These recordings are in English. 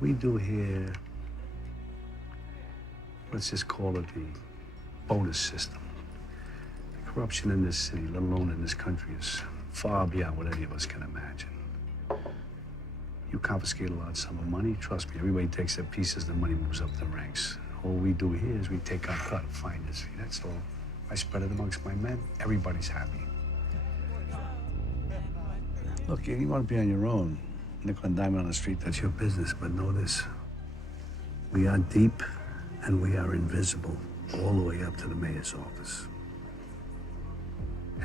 What we do here, let's just call it the bonus system. The corruption in this city, let alone in this country, is far beyond what any of us can imagine. You confiscate a large sum of money, trust me, everybody takes their pieces, the money moves up the ranks. All we do here is we take our cut, finder's fee, that's all. I spread it amongst my men, everybody's happy. Look, you want to be on your own, nickel and diamond on the street, that's your business, but know this. We are deep and we are invisible, all the way up to the mayor's office.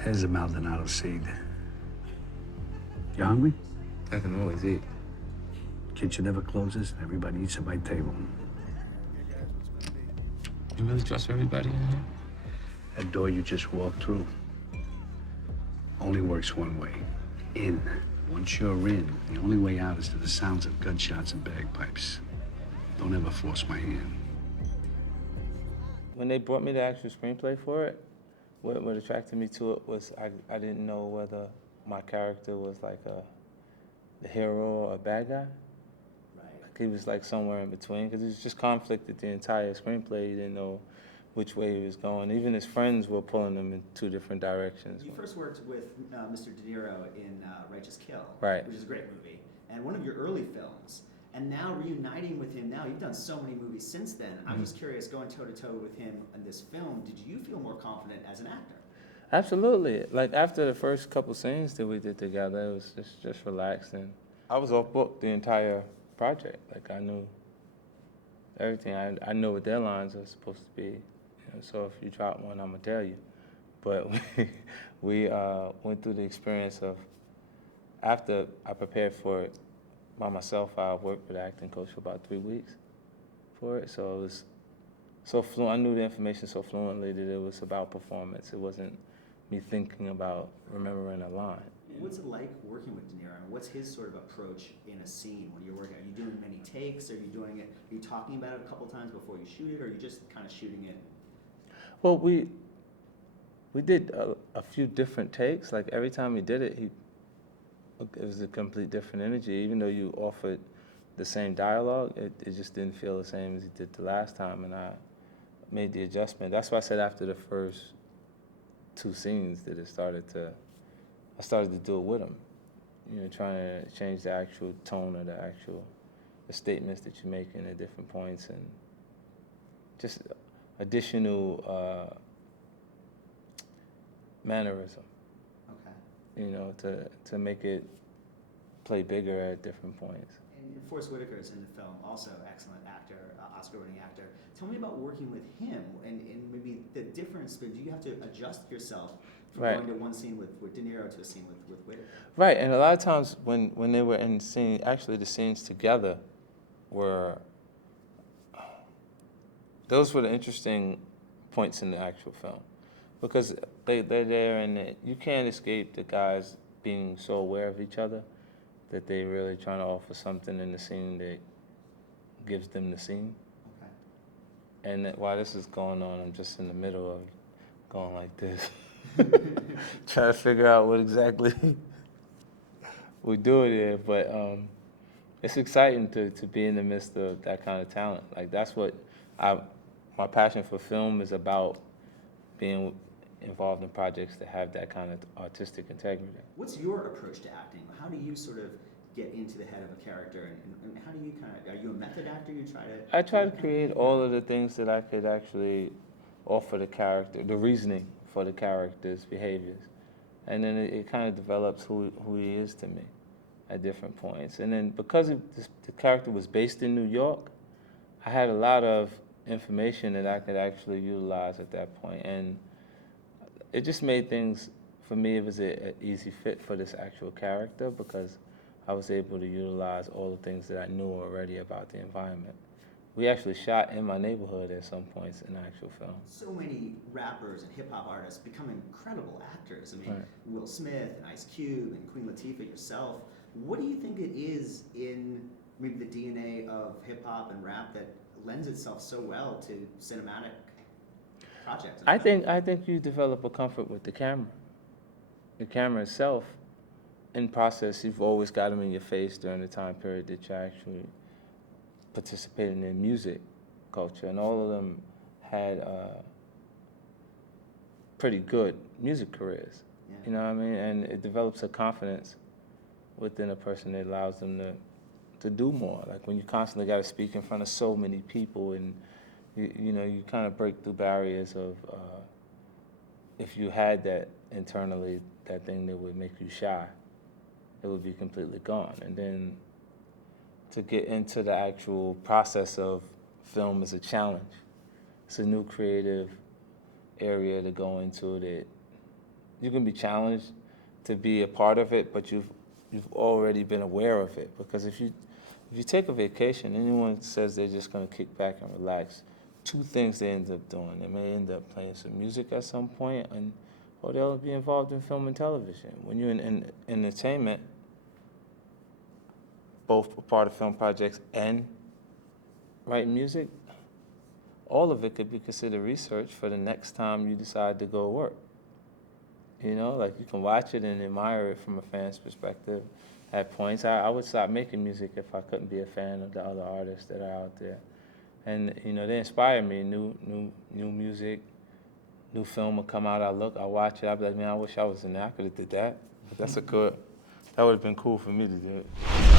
Here's a Maldonado seed. You hungry? I can always eat. Kitchen never closes, and everybody eats at my table. You really trust everybody in here? That door you just walked through only works one way, in. Once you're in, the only way out is to the sounds of gunshots and bagpipes. Don't ever force my hand. When they brought me the actual screenplay for it, what attracted me to it was I didn't know whether my character was like the hero or a bad guy. Like he was like somewhere in between, because it was just conflicted the entire screenplay. You didn't know which way he was going. Even his friends were pulling him in two different directions. You first worked with Mr. De Niro in Righteous Kill, Right. which is a great movie, and one of your early films. And now reuniting with him now, you've done so many movies since then. I'm just curious, going toe-to-toe with him in this film, did you feel more confident as an actor? Absolutely. Like after the first couple scenes that we did together, it was just relaxed, and I was off book the entire project. Like I knew everything. I knew what their lines were supposed to be. So if you drop one, I'm gonna tell you. But we went through the experience of, after I prepared for it by myself, I worked with an acting coach for about 3 weeks for it. So it was so fluent. I knew the information so fluently that it was about performance. It wasn't me thinking about remembering a line. What's it like working with De Niro? What's his sort of approach in a scene when you're working? Are you doing many takes? Are you doing it? Are you talking about it a couple times before you shoot it, or are you just kind of shooting it? Well, we did a few different takes. Like every time we did it, it was a complete different energy. Even though you offered the same dialogue, it just didn't feel the same as he did the last time, and I made the adjustment. That's why I said after the first 2 scenes that I started to do it with him. You know, trying to change the actual tone of the statements that you're making at different points, and just additional mannerism. Okay. You know, to make it play bigger at different points. And Forrest Whitaker is in the film, also excellent actor, Oscar-winning actor. Tell me about working with him and maybe the difference, but do you have to adjust yourself from going to one scene with De Niro to a scene with Whitaker? Right, and a lot of times when they were in scene, actually the scenes together were, those were the interesting points in the actual film. Because they're there, and you can't escape the guys being so aware of each other that they're really trying to offer something in the scene that gives them the scene. Okay. And that while this is going on, I'm just in the middle of going like this, trying to figure out what exactly we do here. But it's exciting to be in the midst of that kind of talent. Like that's what my passion for film is about, being involved in projects that have that kind of artistic integrity. What's your approach to acting? How do you sort of get into the head of a character, and how do you are you a method actor? I try to create all of the things that I could actually offer the character, the reasoning for the character's behaviors. And then it kind of develops who he is to me at different points. And then because the character was based in New York, I had a lot of information that I could actually utilize at that point. And it just made things, for me, it was an easy fit for this actual character because I was able to utilize all the things that I knew already about the environment. We actually shot in my neighborhood at some points in the actual film. So many rappers and hip-hop artists become incredible actors. I mean, Right. Will Smith and Ice Cube and Queen Latifah, yourself. What do you think it is in maybe the DNA of hip-hop and rap that lends itself so well to cinematic projects? I think you develop a comfort with the camera. The camera itself, in process, you've always got them in your face during the time period that you're actually participating in music culture, and all of them had pretty good music careers. Yeah. You know what I mean? And it develops a confidence within a person that allows them to do more. Like when you constantly got to speak in front of so many people, and you know, you kind of break through barriers of if you had that internally, that thing that would make you shy, it would be completely gone. And then to get into the actual process of film is a challenge. It's a new creative area to go into that you can be challenged to be a part of it, but you've already been aware of it. Because if you take a vacation, anyone says they're just going to kick back and relax, two things they end up doing. They may end up playing some music at some point, or they'll be involved in film and television. When you're in entertainment, both a part of film projects and writing music, all of it could be considered research for the next time you decide to go work. You know, like you can watch it and admire it from a fan's perspective at points. I would stop making music if I couldn't be a fan of the other artists that are out there. And, you know, they inspire me. New music, new film will come out, I watch it, I'll be like, man, I wish I was in there. I could have did that. But that would have been cool for me to do it.